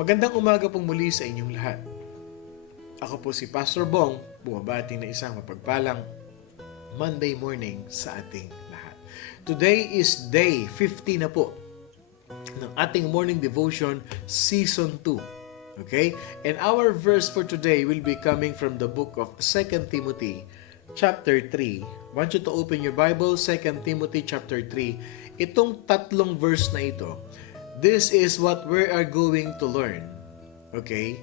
Magandang umaga pong muli sa inyong lahat. Ako po si Pastor Bong, bumabati na isang mapagpalang Monday morning sa ating lahat. Today is day 50 na po ng ating morning devotion season 2. Okay? And our verse for today will be coming from the book of 2 Timothy chapter 3. I want you to open your Bible, 2 Timothy chapter 3. Itong tatlong verse na ito, this is what we are going to learn. Okay?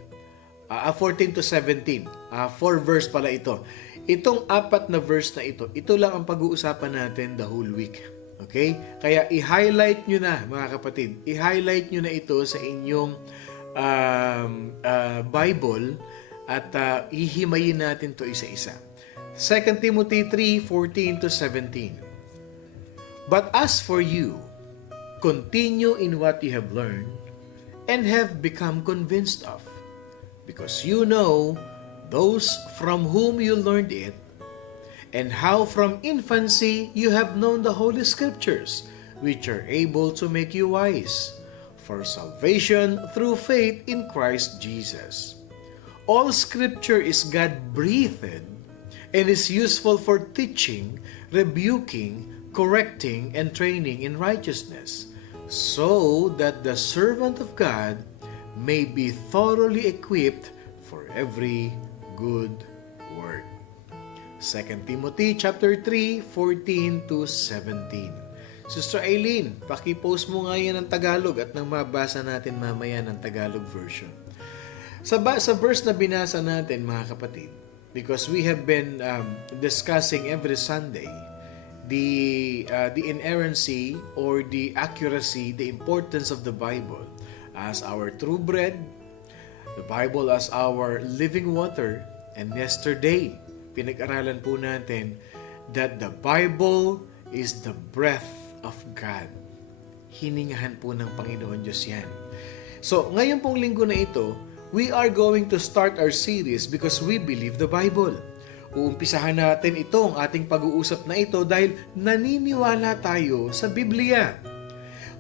14 to 17. 4 verse pala ito. Itong 4 na verse na ito lang ang pag-uusapan natin the whole week. Okay? Kaya i-highlight nyo na, mga kapatid. I-highlight nyo na ito sa inyong Bible at ihimayin natin to isa-isa. 2 Timothy 3:14 to 17. But as for you, continue in what you have learned and have become convinced of, because you know those from whom you learned it, and how from infancy you have known the Holy Scriptures, which are able to make you wise for salvation through faith in Christ Jesus. All Scripture is God-breathed and is useful for teaching, rebuking, correcting, and training in righteousness, so that the servant of God may be thoroughly equipped for every good work. 2 Timothy chapter 3:14 to 17. Sister Eileen, paki-post mo nga yan ng Tagalog at nang mabasa natin mamaya ng Tagalog version. Sa verse na binasa natin, mga kapatid, because we have been discussing every Sunday the inerrancy or the accuracy, the importance of the Bible as our true bread, the Bible as our living water. And yesterday, pinag-aralan po natin that the Bible is the breath of God. Hiningahan po ng Panginoon Diyos yan. So, ngayon pong linggo na ito, we are going to start our series because we believe the Bible. Uumpisahan natin itong ating pag-uusap na ito dahil naniniwala tayo sa Biblia.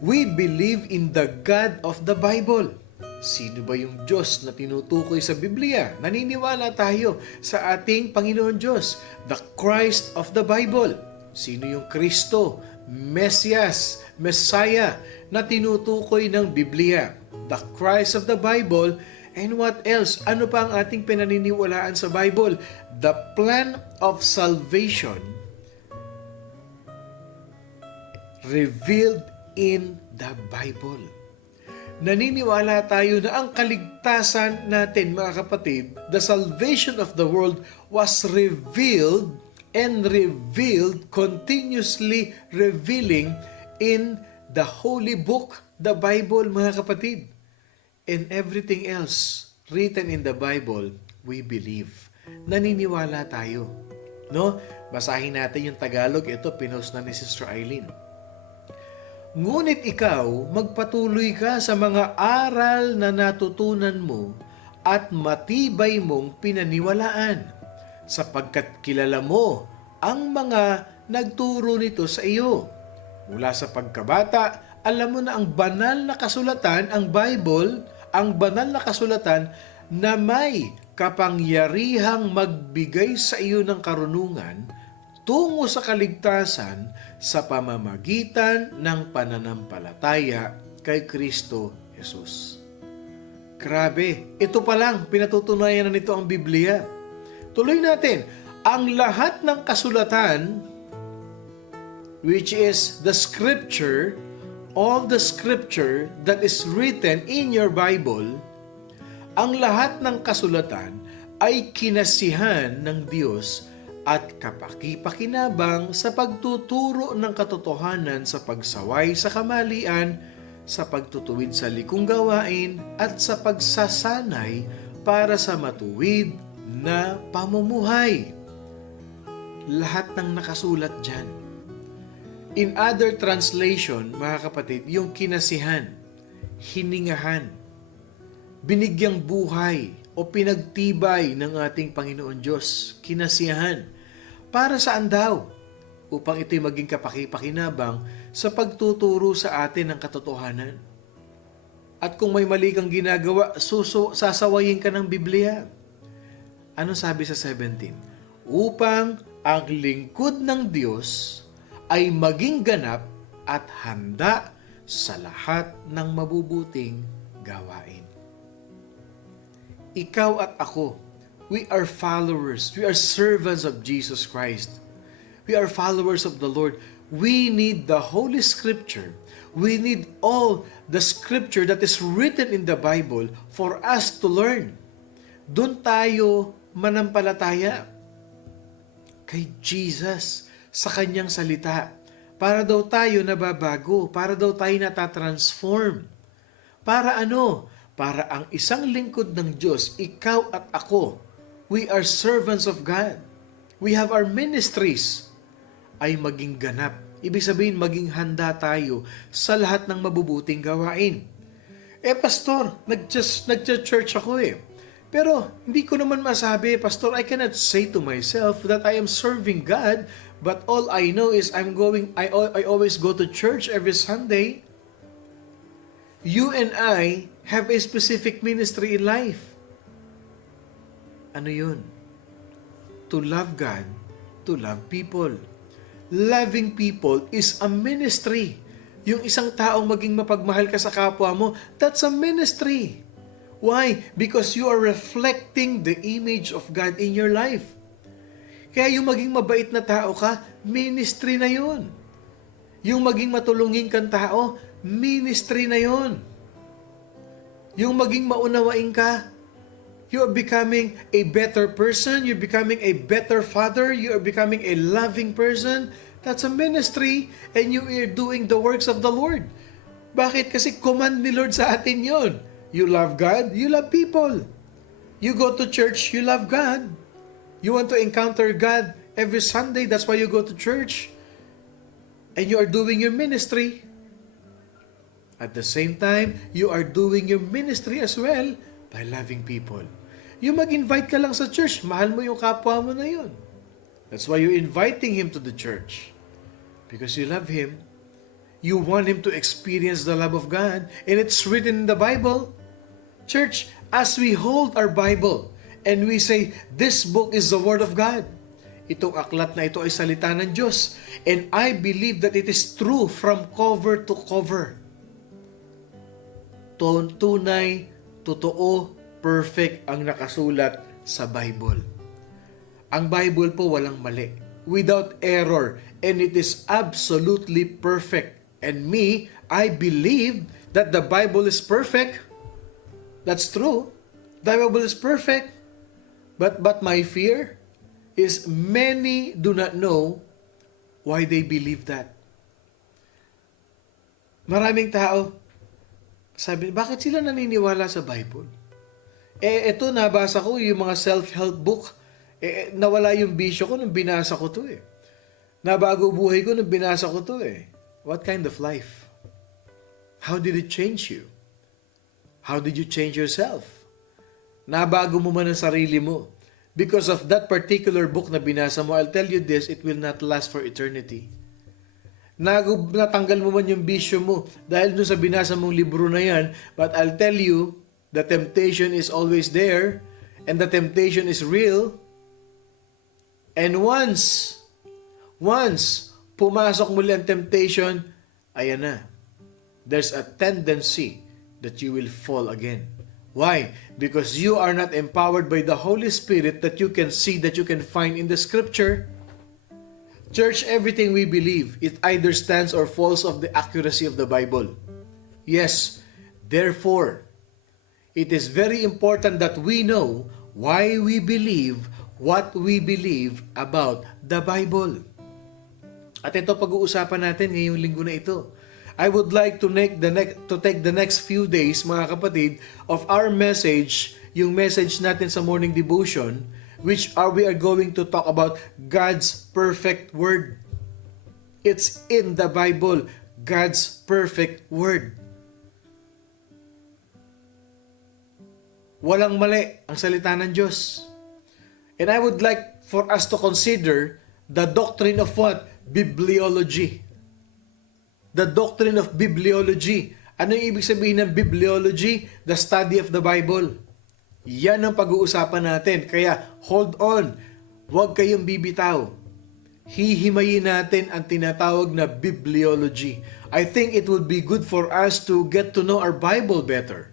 We believe in the God of the Bible. Sino ba yung Diyos na tinutukoy sa Biblia? Naniniwala tayo sa ating Panginoon Diyos, the Christ of the Bible. Sino yung Kristo, Mesias, Messiah na tinutukoy ng Biblia? The Christ of the Bible. And what else? Ano pa ang ating pinaniniwalaan sa Bible? The plan of salvation revealed in the Bible. Naniniwala tayo na ang kaligtasan natin, mga kapatid, the salvation of the world was revealed and revealed, continuously revealing in the Holy Book, the Bible, mga kapatid. And everything else written in the Bible, we believe. Naniniwala tayo. No? Basahin natin yung Tagalog. Ito, pinost na ni Sister Eileen. Ngunit ikaw, magpatuloy ka sa mga aral na natutunan mo at matibay mong pinaniwalaan, sapagkat kilala mo ang mga nagturo nito sa iyo. Mula sa pagkabata, alam mo na ang banal na kasulatan, ang Bible, ang banal na kasulatan na may kapangyarihang magbigay sa iyo ng karunungan tungo sa kaligtasan sa pamamagitan ng pananampalataya kay Kristo Jesus. Grabe, ito pa lang, pinatutunayan na nito ang Biblia. Tuloy natin, ang lahat ng kasulatan, which is the Scripture, all the Scripture that is written in your Bible, ang lahat ng kasulatan ay kinasihan ng Diyos at kapaki-pakinabang sa pagtuturo ng katotohanan sa pagsaway sa kamalian, sa pagtutuwid sa likong gawain, at sa pagsasanay para sa matuwid na pamumuhay. Lahat ng nakasulat dyan. In other translation, mga kapatid, yung kinasihan, hiningahan, binigyang buhay o pinagtibay ng ating Panginoon Diyos, kinasiyahan. Para saan daw? Upang ito'y maging kapaki-pakinabang sa pagtuturo sa atin ng katotohanan. At kung may mali kang ginagawa, sasawayin ka ng Biblia. Ano sabi sa 17? Upang ang lingkod ng Diyos ay maging ganap at handa sa lahat ng mabubuting gawain. Ikaw at ako, we are followers. We are servants of Jesus Christ. We are followers of the Lord. We need the Holy Scripture. We need all the Scripture that is written in the Bible for us to learn. Doon tayo manampalataya kay Jesus sa kanyang salita. Para daw tayo nababago, para daw tayo natatransform. Para ano? Para ang isang lingkod ng Diyos, ikaw at ako, we are servants of God. We have our ministries ay maging ganap. Ibig sabihin, maging handa tayo sa lahat ng mabubuting gawain. Pastor, nagcha-church ako Pero hindi ko naman masabi, Pastor, I cannot say to myself that I am serving God, but all I know is I always go to church every Sunday. You and I have a specific ministry in life. Ano yun? To love God, to love people. Loving people is a ministry. Yung isang taong maging mapagmahal ka sa kapwa mo, that's a ministry. Why? Because you are reflecting the image of God in your life. Kaya yung maging mabait na tao ka, ministry na yun. Yung maging matulungin kang tao, ministry na yun. Yung maging maunawain ka, you are becoming a better person, you're becoming a better father, you are becoming a loving person. That's a ministry, and you are doing the works of the Lord. Bakit? Kasi command ni Lord sa atin yun. You love God, you love people. You go to church, you love God. You want to encounter God every Sunday, that's why you go to church. And you are doing your ministry. At the same time, you are doing your ministry as well by loving people. Yung mag-invite ka lang sa church, mahal mo yung kapwa mo na yun. That's why you're inviting him to the church. Because you love him. You want him to experience the love of God. And it's written in the Bible. Church, as we hold our Bible and we say, this book is the Word of God. Itong aklat na ito ay salita ng Diyos. And I believe that it is true from cover to cover. Tunay, totoo, perfect ang nakasulat sa Bible. Ang Bible po walang mali. Without error. And it is absolutely perfect. And me, I believe that the Bible is perfect. That's true. The Bible is perfect. But my fear is many do not know why they believe that. Maraming tao, sabi, bakit sila naniniwala sa Bible? Ito, nabasa ko yung mga self-help book. Nawala yung bisyo ko nung binasa ko to Nabago buhay ko nung binasa ko to What kind of life? How did it change you? How did you change yourself? Nabago mo man ang sarili mo. Because of that particular book na binasa mo, I'll tell you this, it will not last for eternity. Natanggal mo man yung bisyo mo dahil doon sa binasa mong libro na yan, but I'll tell you, the temptation is always there, and the temptation is real. And once pumasok muli ang temptation, ayan na. There's a tendency that you will fall again. Why? Because you are not empowered by the Holy Spirit that you can see, that you can find in the Scripture. Church, everything we believe, it either stands or falls of the accuracy of the Bible. Yes, therefore, it is very important that we know why we believe what we believe about the Bible. At ito pag-uusapan natin ngayong linggo na ito. I would like to take the next few days, mga kapatid, of our message, yung message natin sa morning devotion, we are going to talk about God's perfect word. It's in the Bible, God's perfect word. Walang mali ang salita ng Diyos. And I would like for us to consider the doctrine of what? Bibliology. The doctrine of bibliology. Ano yung ibig sabihin ng bibliology? The study of the Bible. Yan ang pag-uusapan natin. Kaya hold on. Huwag kayong bibitaw. Hihimayin natin ang tinatawag na bibliology. I think it would be good for us to get to know our Bible better.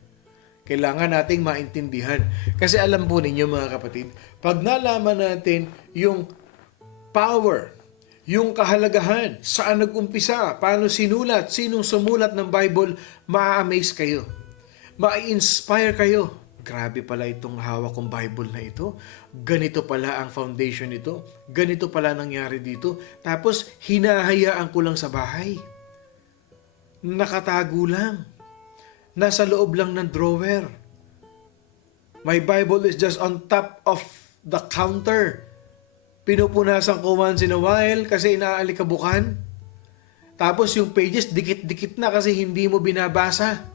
Kailangan nating maintindihan. Kasi alam po ninyo mga kapatid, pag nalaman natin yung power, yung kahalagahan, saan nag-umpisa, paano sinulat, sinong sumulat ng Bible, ma-amaze kayo. Ma-inspire kayo. Grabe pala itong hawak kong Bible na ito. Ganito pala ang foundation nito. Ganito pala nangyari dito. Tapos, hinahayaan ko lang sa bahay. Nakatago lang. Nasa loob lang ng drawer. My Bible is just on top of the counter. Pinupunasan ko once in a while kasi inaalikabukan. Tapos yung pages, dikit-dikit na kasi hindi mo binabasa.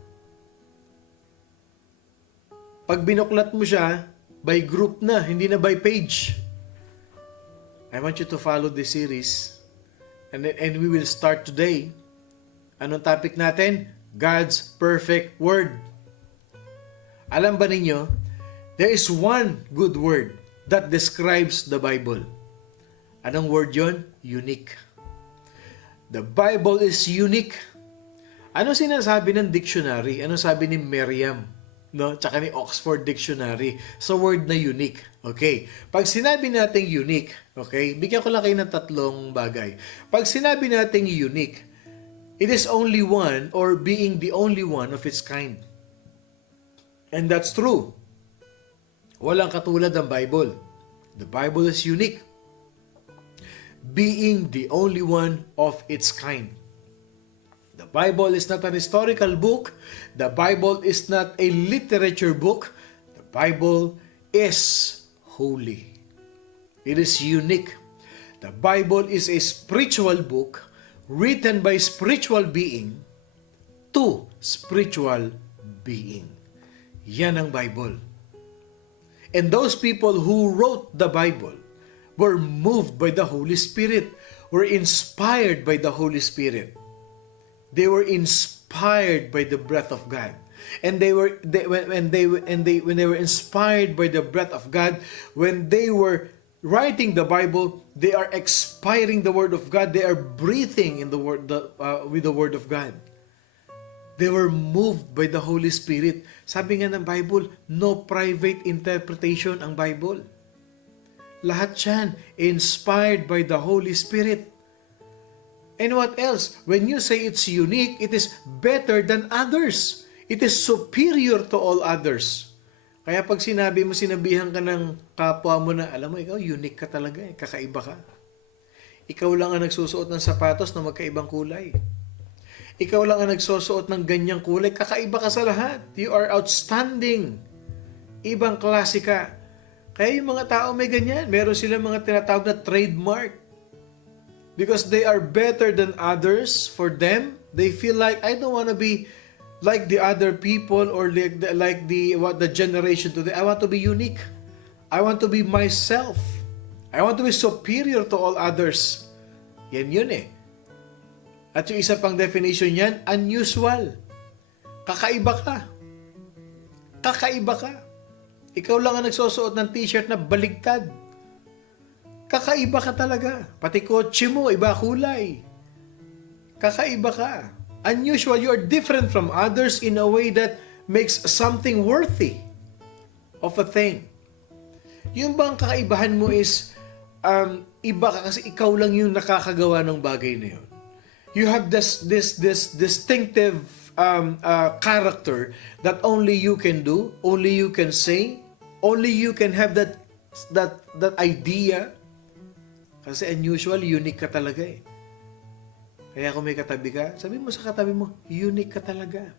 Pag binuklat mo siya, by group na, hindi na by page. I want you to follow this series. And we will start today. Anong topic natin? God's perfect word. Alam ba ninyo, there is one good word that describes the Bible. Anong word yon? Unique. The Bible is unique. Ano sinasabi ng dictionary? Ano sabi ni Merriam? No? Tsaka ni Oxford Dictionary sa word na unique. Okay. Pag sinabi nating unique, okay, bigyan ko lang kayo ng tatlong bagay. Pag sinabi nating unique, it is only one or being the only one of its kind. And that's true. Walang katulad ng Bible. The Bible is unique. Being the only one of its kind. The Bible is not an historical book. The Bible is not a literature book. The Bible is holy. It is unique. The Bible is a spiritual book written by spiritual being to spiritual being. Yan ang Bible. And those people who wrote the Bible were moved by the Holy Spirit, were inspired by the Holy Spirit. They were inspired by the breath of God. And when they were inspired by the breath of God, when they were writing the Bible, they are expiring the word of God. They are breathing in the word with the word of God. They were moved by the Holy Spirit. Sabi nga ng Bible, no private interpretation ang Bible. Lahat yan inspired by the Holy Spirit. And what else? When you say it's unique, it is better than others. It is superior to all others. Kaya pag sinabihan ka ng kapwa mo na, alam mo, ikaw, unique ka talaga eh. Kakaiba ka. Ikaw lang ang nagsusuot ng sapatos na magkaibang kulay. Ikaw lang ang nagsusuot ng ganyang kulay. Kakaiba ka sa lahat. You are outstanding. Ibang klase ka. Kaya yung mga tao may ganyan. Meron silang mga tinatawag na trademark. Because they are better than others. For them, they feel like, I don't want to be like the other people or like the generation today. I want to be unique. I want to be myself. I want to be superior to all others. Yan yun eh. At yung isa pang definition yan, unusual. Kakaiba ka. Kakaiba ka. Ikaw lang ang nagsusuot ng t-shirt na baligtad. Kakaiba ka talaga. Pati kotse mo, iba kulay. Kakaiba ka. Unusual. You are different from others in a way that makes something worthy of a thing. Yung bang kakaibahan mo is iba ka kasi ikaw lang yung nakakagawa ng bagay na yun. You have this distinctive character that only you can do, only you can say, only you can have that idea. Kasi unusual, unique ka talaga eh. Kaya kung may katabi ka, sabi mo sa katabi mo, unique ka talaga.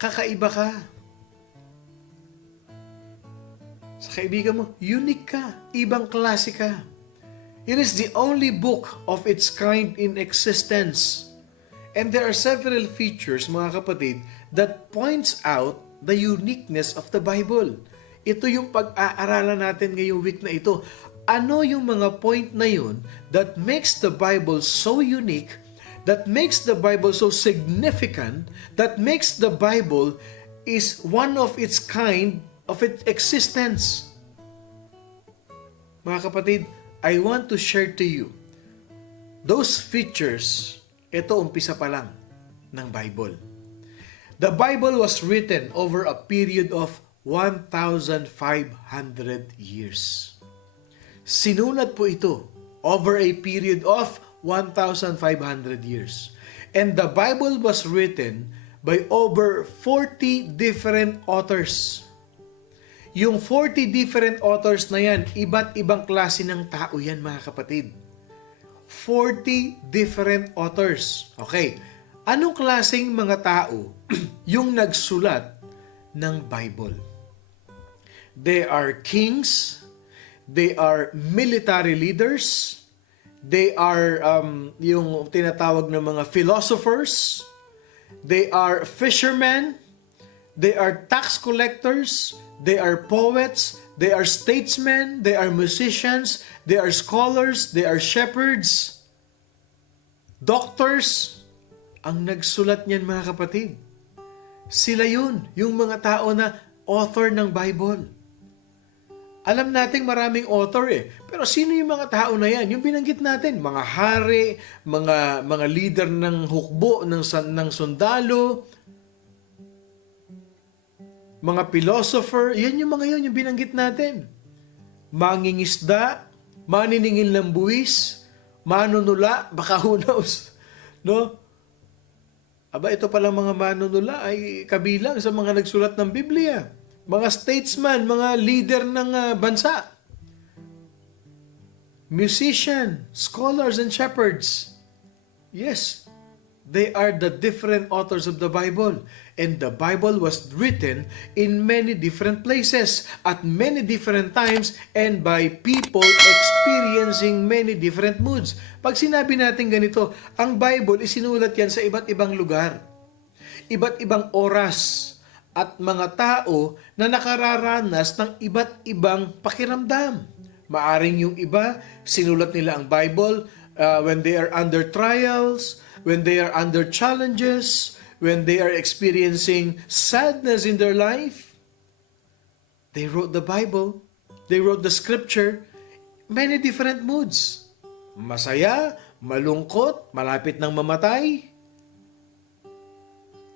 Kakaiba ka. Sa kaibigan mo, unique ka. Ibang klase ka. It is the only book of its kind in existence. And there are several features, mga kapatid, that points out the uniqueness of the Bible. Ito yung pag-aaralan natin ngayong week na ito. Ano yung mga point na yun that makes the Bible so unique that makes the Bible so significant, that makes the Bible is one of its kind of its existence. Mga kapatid, I want to share to you those features. Ito, umpisa pa lang ng Bible. The Bible was written over a period of 1,500 years. Sinulat po ito over a period of 1,500 years. And the Bible was written by over 40 different authors. Yung 40 different authors na yan, iba't ibang klase ng tao yan, mga kapatid. 40 different authors. Okay, anong klaseng mga tao yung nagsulat ng Bible? They are kings, they are military leaders, they are yung tinatawag ng mga philosophers, they are fishermen, they are tax collectors, they are poets, they are statesmen, they are musicians, they are scholars, they are shepherds, doctors. Ang nagsulat niyan, mga kapatid, sila yun, yung mga tao na author ng Bible. Alam nating maraming author pero sino yung mga tao na yan? Yung binanggit natin, mga hari, mga leader ng hukbo, ng sundalo, mga philosopher, yan yung mga yun, yung binanggit natin. Mangingisda, maniningil ng buwis, manunula, baka who knows, no? Aba, ito palang mga manunula ay kabilang sa mga nagsulat ng Biblia. Mga statesman, mga leader ng bansa. Musician, scholars, and shepherds. Yes, they are the different authors of the Bible. And the Bible was written in many different places, at many different times, and by people experiencing many different moods. Pag sinabi natin ganito, ang Bible isinulat yan sa iba't ibang lugar, iba't ibang oras, at mga tao na nakararanas ng iba't ibang pakiramdam. Maaring yung iba, sinulat nila ang Bible when they are under trials, when they are under challenges, when they are experiencing sadness in their life. They wrote the Bible, they wrote the scripture, many different moods. Masaya, malungkot, malapit ng mamatay,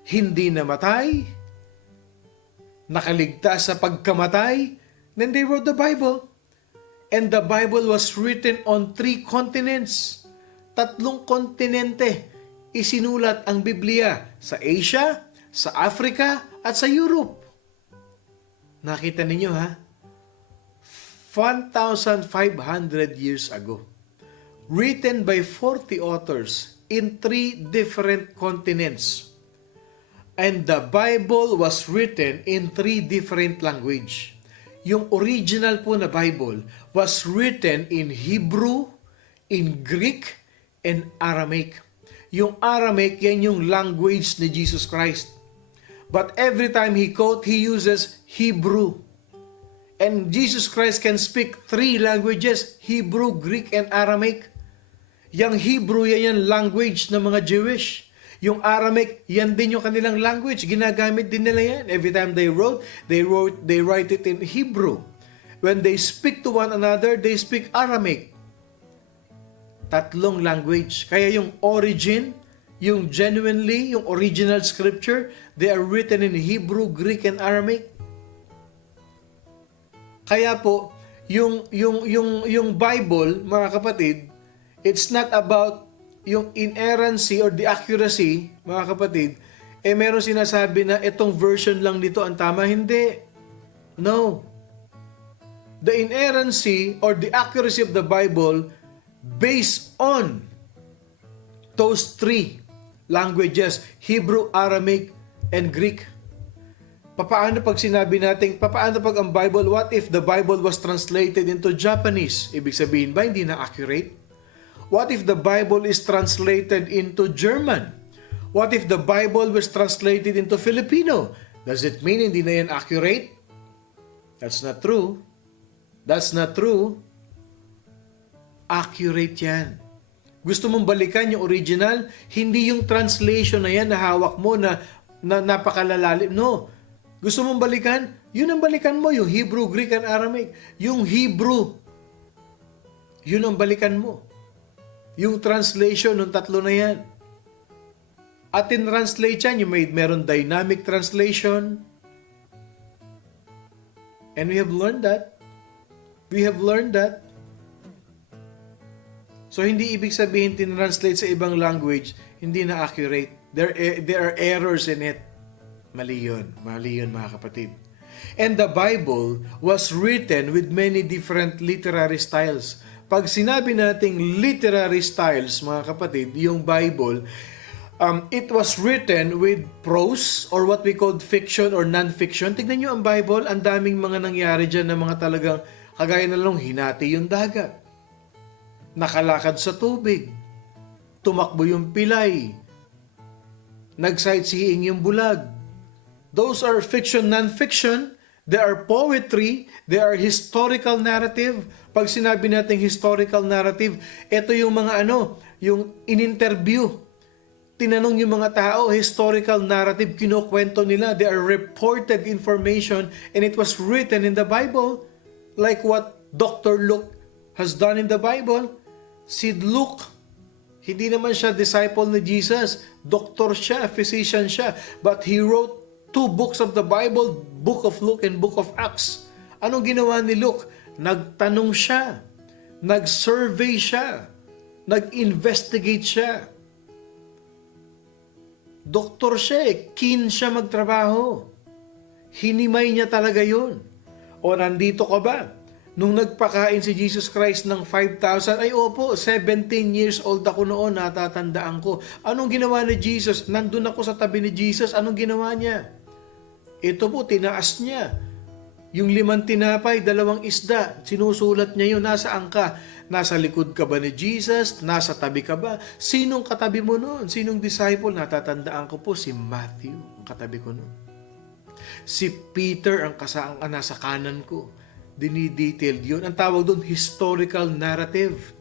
hindi namatay, nakaligtas sa pagkamatay, then they wrote the Bible. And the Bible was written on 3 continents. 3 kontinente isinulat ang Biblia, sa Asia, sa Africa, at sa Europe. Nakita ninyo ha? 1,500 years ago. Written by 40 authors in 3 different continents. And the Bible was written in 3 different language. Yung original po na Bible was written in Hebrew, in Greek, and Aramaic. Yung Aramaic, yan yung language ni Jesus Christ. But every time he quote, he uses Hebrew. And Jesus Christ can speak 3 languages, Hebrew, Greek, and Aramaic. Yung Hebrew, yan yung language ng mga Jewish. Yung Aramaic, yan din yung kanilang language. Ginagamit din nila yan. Every time they write it in Hebrew. When they speak to one another, they speak Aramaic. 3 language. Kaya yung origin, yung genuinely, yung original scripture, they are written in Hebrew, Greek, and Aramaic. Kaya po, yung Bible, mga kapatid, it's not about yung inerrancy or the accuracy, mga kapatid, meron sinasabi na itong version lang nito ang tama. Hindi. No. The inerrancy or the accuracy of the Bible based on those 3 languages, Hebrew, Aramaic, and Greek. Paano pag sinabi natin, paano pag ang Bible, what if the Bible was translated into Japanese? Ibig sabihin ba hindi na accurate? What if the Bible is translated into German? What if the Bible was translated into Filipino? Does it mean hindi na yan accurate? That's not true. That's not true. Accurate yan. Gusto mong balikan yung original? Hindi yung translation na yan na hawak mo na napakalalalim. No. Gusto mong balikan? Yun ang balikan mo, yung Hebrew, Greek, and Aramaic. Yung Hebrew, yun ang balikan mo. Yung translation ng tatlo na yan. At in-translate yan, meron dynamic translation. And we have learned that. We have learned that. So, hindi ibig sabihin tin-translate sa ibang language, hindi na accurate. There are errors in it. Mali yun mga kapatid. And the Bible was written with many different literary styles. Pag sinabi nating literary styles, mga kapatid, yung Bible, it was written with prose or what we call fiction or non-fiction. Tignan nyo ang Bible, ang daming mga nangyari dyan na mga talagang kagaya na lang hinati yung dagat. Nakalakad sa tubig. Tumakbo yung pilay. Nag-sightseeing yung bulag. Those are fiction, non-fiction. They are poetry. They are historical narrative. Pag sinabi natin historical narrative, ito yung mga yung in-interview. Tinanong yung mga tao, historical narrative, kinukwento nila. They are reported information and it was written in the Bible. Like what Dr. Luke has done in the Bible. Si Luke, hindi naman siya disciple ni Jesus. Doctor siya, physician siya. But he wrote 2 books of the Bible, Book of Luke and Book of Acts. Anong ginawa ni Luke? Nagtanong siya. Nag-survey siya. Nag-investigate siya. Doktor siya keen siya magtrabaho. Hinimay niya talaga yun. O nandito ka ba? Nung nagpakain si Jesus Christ ng 5,000, ay opo, 17 years old ako noon, natatandaan ko. Anong ginawa ni Jesus? Nandun ako sa tabi ni Jesus, anong ginawa niya? Ito po, tinaas niya. Yung 5 tinapay, 2 isda, sinusulat niya yun, nasaan ka? Nasa likod ka ba ni Jesus? Nasa tabi ka ba? Sinong katabi mo noon? Sinong disciple? Natatandaan ko po, si Matthew, ang katabi ko noon. Si Peter, ang nasa kanan ko. Dinidetailed yun. Ang tawag doon, historical narrative.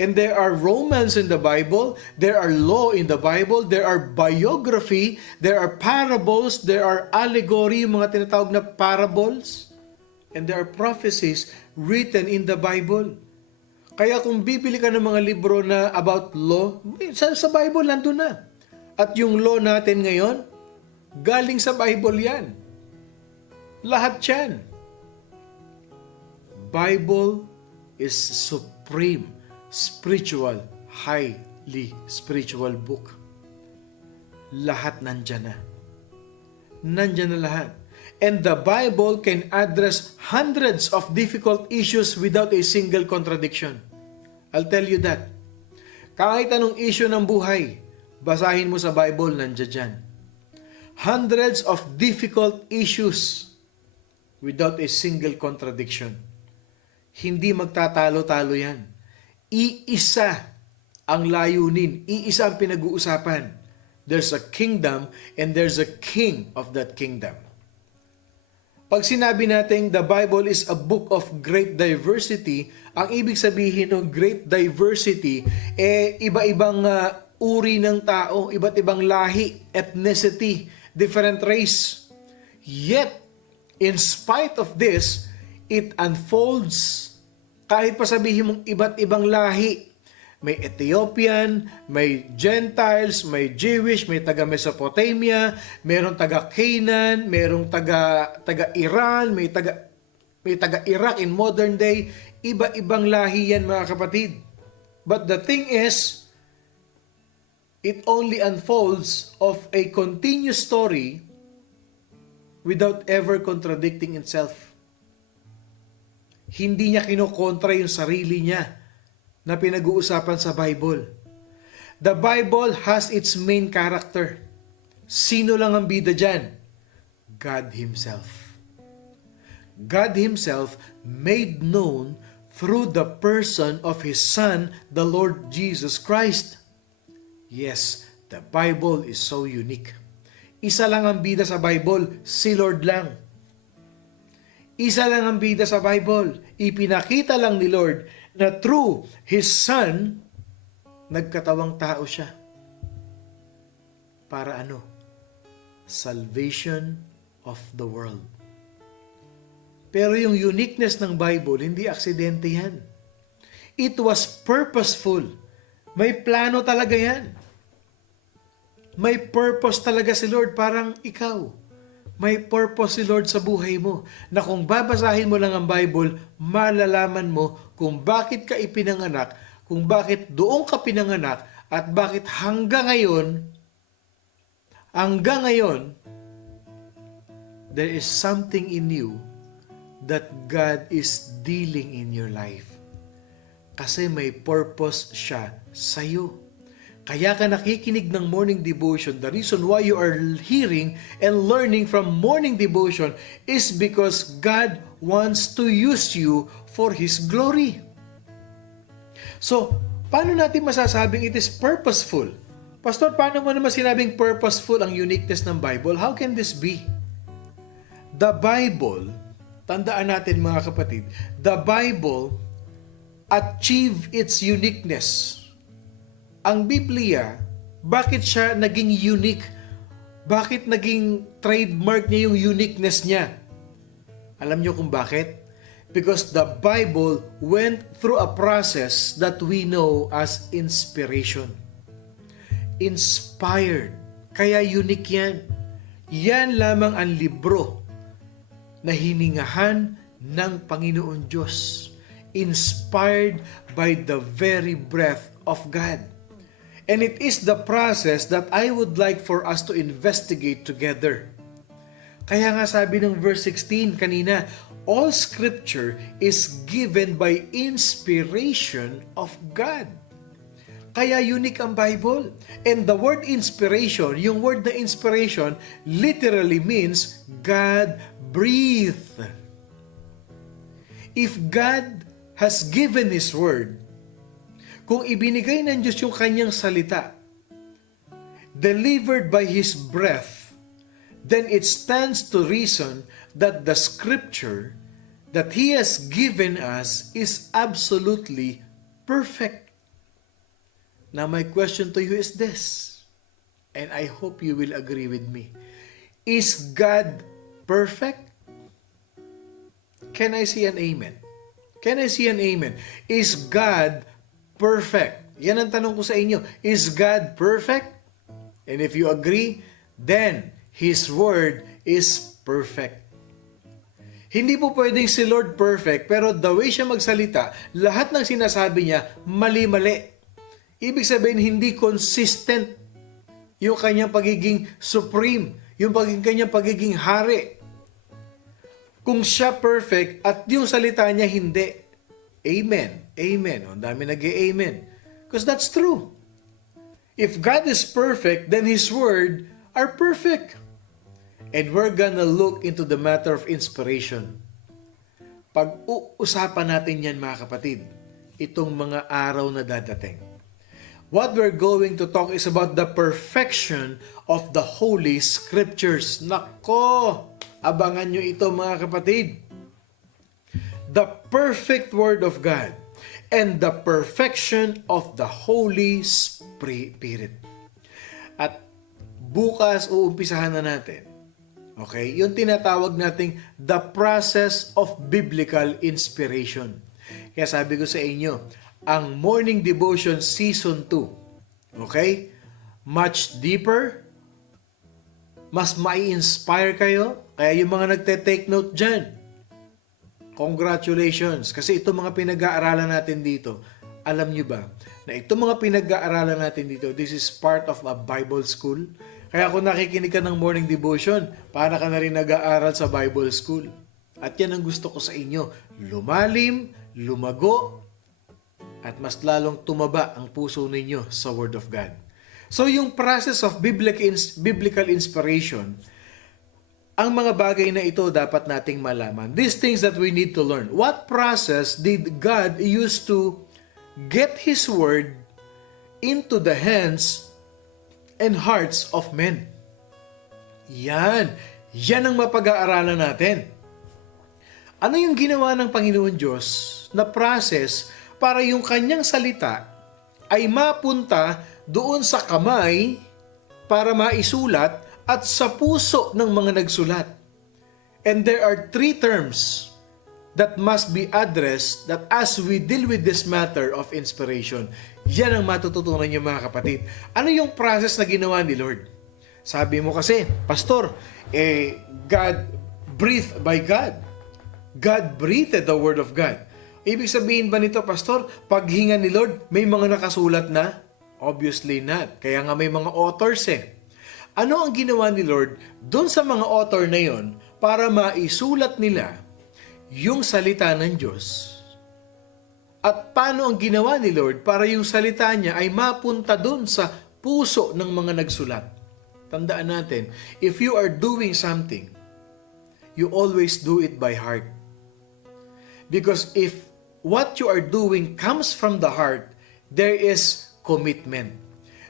And there are romance in the Bible, there are law in the Bible, there are biography, there are parables, there are allegory, yung mga tinatawag na parables, and there are prophecies written in the Bible. Kaya kung bibili ka ng mga libro na about law, sa Bible nandun na. At yung law natin ngayon, galing sa Bible yan. Lahat yan. Bible is supreme, spiritual, highly spiritual book. Lahat nandyan na. Nandyan na lahat. And the Bible can address hundreds of difficult issues without a single contradiction. I'll tell you that. Kahit anong issue ng buhay, basahin mo sa Bible, nandyan dyan. Hundreds of difficult issues without a single contradiction. Hindi magtatalo-talo yan. Iisa ang layunin. Iisa ang pinag-uusapan. There's a kingdom and there's a king of that kingdom. Pag sinabi natin the Bible is a book of great diversity, ang ibig sabihin ng great diversity, iba-ibang uri ng tao, iba't ibang lahi, ethnicity, different race. Yet, in spite of this, it unfolds. Kahit pa sabihin mong iba't ibang lahi, may Ethiopian, may Gentiles, may Jewish, may taga Mesopotamia, mayroong taga Canaan, mayroong taga Iran, may taga Iraq in modern day, iba-ibang lahi yan mga kapatid. But the thing is, it only unfolds of a continuous story without ever contradicting itself. Hindi niya kinokontra yung sarili niya na pinag-uusapan sa Bible. The Bible has its main character. Sino lang ang bida dyan? God Himself. God Himself made known through the person of His Son, the Lord Jesus Christ. Yes, the Bible is so unique. Isa lang ang bida sa Bible, si Lord lang. Isa lang ang bida sa Bible. Ipinakita lang ni Lord na through His Son, nagkatawang tao siya. Para ano? Salvation of the world. Pero yung uniqueness ng Bible, hindi aksidente yan. It was purposeful. May plano talaga yan. May purpose talaga si Lord, parang ikaw. May purpose si Lord sa buhay mo, na kung babasahin mo lang ang Bible, malalaman mo kung bakit ka ipinanganak, kung bakit doon ka pinanganak, at bakit hanggang ngayon, there is something in you that God is dealing in your life. Kasi may purpose siya sa iyo. Kaya ka nakikinig ng morning devotion. The reason why you are hearing and learning from morning devotion is because God wants to use you for His glory. So, paano natin masasabing it is purposeful? Pastor, paano mo naman sinabing purposeful ang uniqueness ng Bible? How can this be? The Bible, tandaan natin mga kapatid, the Bible achieve its uniqueness. Ang Biblia, bakit siya naging unique? Bakit naging trademark niya yung uniqueness niya? Alam niyo kung bakit? Because the Bible went through a process that we know as inspiration. Inspired. Kaya unique yan. Yan lamang ang libro na hiningahan ng Panginoon Diyos. Inspired by the very breath of God. And it is the process that I would like for us to investigate together. Kaya nga sabi ng verse 16 kanina, all scripture is given by inspiration of God. Kaya unique ang Bible. And the word inspiration, yung word na inspiration, literally means God breathed. If God has given His word, kung ibinigay ng Diyos yung kanyang salita, delivered by His breath, then it stands to reason that the scripture that He has given us is absolutely perfect. Now my question to you is this, and I hope you will agree with me. Is God perfect? Can I see an amen? Can I see an amen? Is God perfect? Yan ang tanong ko sa inyo. Is God perfect? And if you agree, then His Word is perfect. Hindi po pwedeng si Lord perfect, pero the way siya magsalita, lahat ng sinasabi niya, mali-mali. Ibig sabihin, hindi consistent yung kanyang pagiging supreme, yung kanyang pagiging hari. Kung siya perfect at yung salita niya hindi, amen. Amen. Ang dami nag-amen. Because that's true. If God is perfect, then His Word are perfect. And we're gonna look into the matter of inspiration. Pag-uusapan natin yan mga kapatid, itong mga araw na dadating. What we're going to talk is about the perfection of the Holy Scriptures. Nako! Abangan nyo ito mga kapatid. The perfect Word of God and the perfection of the Holy Spirit. At bukas uumpisahan na natin. Okay? Yung tinatawag nating the process of biblical inspiration. Kaya sabi ko sa inyo, ang Morning Devotion Season 2, okay? Much deeper, mas mai-inspire kayo. Kaya yung mga nagte-take note dyan, congratulations. Kasi itong mga pinag-aaralan natin dito, alam nyo ba, na itong mga pinag-aaralan natin dito, this is part of a Bible school. Kaya kung nakikinig ka ng morning devotion, para ka na rin nag-aaral sa Bible school. At yan ang gusto ko sa inyo, lumalim, lumago, at mas lalong tumaba ang puso ninyo sa Word of God. So yung process of biblical inspiration, ang mga bagay na ito dapat nating malaman. These things that we need to learn. What process did God use to get His Word into the hands and hearts of men? Yan ang mapag-aaralan natin. Ano yung ginawa ng Panginoon Diyos na process para yung kanyang salita ay mapunta doon sa kamay para maisulat at sa puso ng mga nagsulat. And there are three terms that must be addressed that as we deal with this matter of inspiration, yan ang matututunan niyo mga kapatid. Ano yung process na ginawa ni Lord? Sabi mo kasi, Pastor, God breathed by God. God breathed the Word of God. Ibig sabihin ba nito, Pastor, paghinga ni Lord, may mga nakasulat na? Obviously not. Kaya nga may mga authors Ano ang ginawa ni Lord doon sa mga author na yon para maisulat nila yung salita ng Diyos? At paano ang ginawa ni Lord para yung salita niya ay mapunta doon sa puso ng mga nagsulat? Tandaan natin, if you are doing something, you always do it by heart. Because if what you are doing comes from the heart, there is commitment.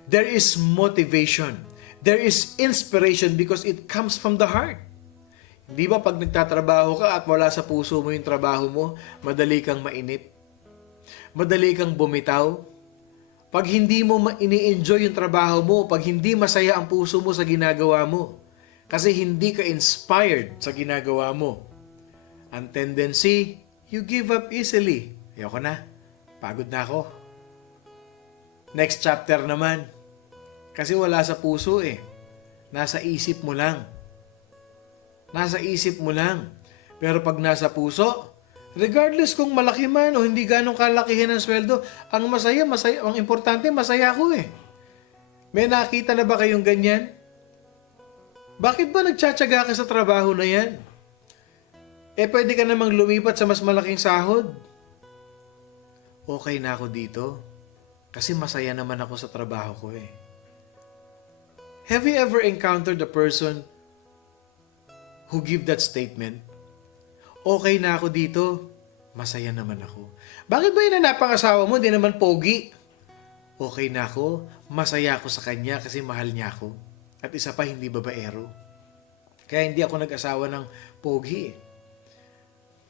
There is motivation. There is inspiration because it comes from the heart. Di ba pag nagtatrabaho ka at wala sa puso mo yung trabaho mo, madali kang mainip? Madali kang bumitaw? Pag hindi mo ini-enjoy yung trabaho mo, pag hindi masaya ang puso mo sa ginagawa mo, kasi hindi ka inspired sa ginagawa mo, ang tendency, you give up easily. Ayoko na. Pagod na ako. Next chapter naman. Kasi wala sa puso Nasa isip mo lang. Nasa isip mo lang. Pero pag nasa puso, regardless kung malaki man o hindi ganong kalakihin ang sweldo, ang masaya, ang importante, masaya ako May nakita na ba kayong ganyan? Bakit ba nagtsatsaga ka sa trabaho na yan? Pwede ka namang lumipat sa mas malaking sahod. Okay na ako dito. Kasi masaya naman ako sa trabaho ko Have you ever encountered a person who give that statement? Okay na ako dito. Masaya naman ako. Bakit ba hinanapang asawa mo? Di naman pogi. Okay na ako. Masaya ako sa kanya kasi mahal niya ako. At isa pa, hindi babaero. Kaya hindi ako nag-asawa ng pogi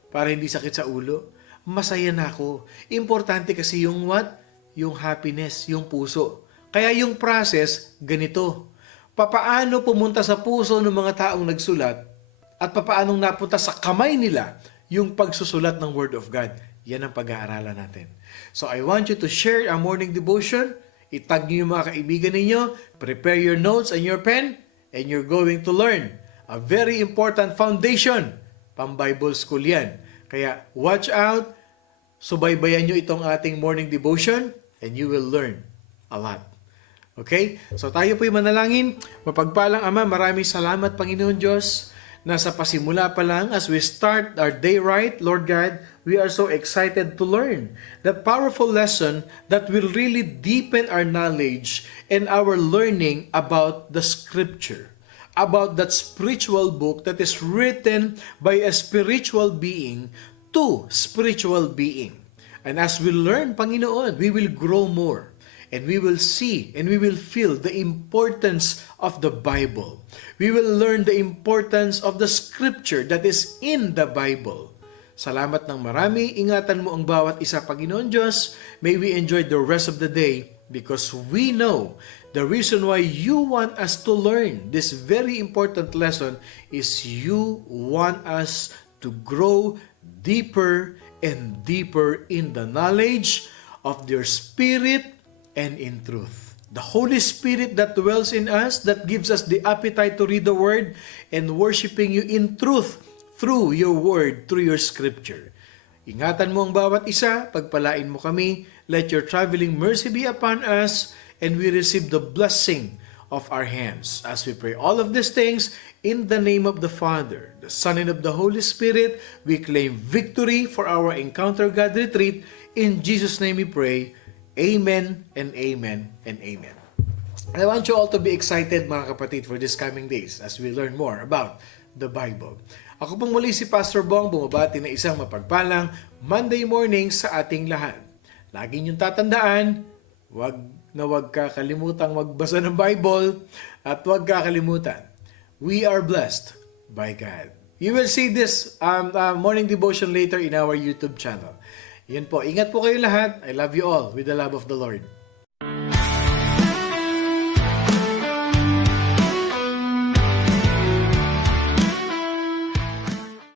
para hindi sakit sa ulo. Masaya na ako. Importante kasi yung what? Yung happiness, yung puso. Kaya yung process, ganito. Papaano pumunta sa puso ng mga taong nagsulat at papaanong napunta sa kamay nila yung pagsusulat ng Word of God. Yan ang pag-aaralan natin. So I want you to share our morning devotion. Itag niyo yung mga kaibigan ninyo. Prepare your notes and your pen. And you're going to learn a very important foundation. Pang-Bible school yan. Kaya watch out. Subaybayan nyo itong ating morning devotion and you will learn a lot. Okay? So tayo po'y manalangin. Mapagpalang Ama, maraming salamat Panginoon Diyos na sa pasimula pa lang as we start our day right, Lord God, we are so excited to learn that powerful lesson that will really deepen our knowledge and our learning about the Scripture, about that spiritual book that is written by a spiritual being to spiritual being. And as we learn, Panginoon, we will grow more. And we will see and we will feel the importance of the Bible. We will learn the importance of the Scripture that is in the Bible. Salamat ng marami. Ingatan mo ang bawat isa, Panginoon Diyos. May we enjoy the rest of the day because we know the reason why you want us to learn this very important lesson is you want us to grow deeper and deeper in the knowledge of your Spirit and in truth. The Holy Spirit that dwells in us, that gives us the appetite to read the Word and worshiping you in truth through your Word, through your Scripture. Ingatan mo ang bawat isa, pagpalain mo kami, let your traveling mercy be upon us, and we receive the blessing of our hands. As we pray all of these things, in the name of the Father, the Son, and of the Holy Spirit, we claim victory for our Encounter God Retreat. In Jesus' name we pray. Amen and amen and amen. I want you all to be excited mga kapatid for these coming days as we learn more about the Bible. Ako pong muli si Pastor Bong, bumabati na isang mapagpalang Monday morning sa ating lahat. Lagi niyong tatandaan, wag kakalimutang magbasa ng Bible at wag kakalimutan. We are blessed by God. You will see this morning devotion later in our YouTube channel. Yan po. Ingat po kayo lahat. I love you all with the love of the Lord.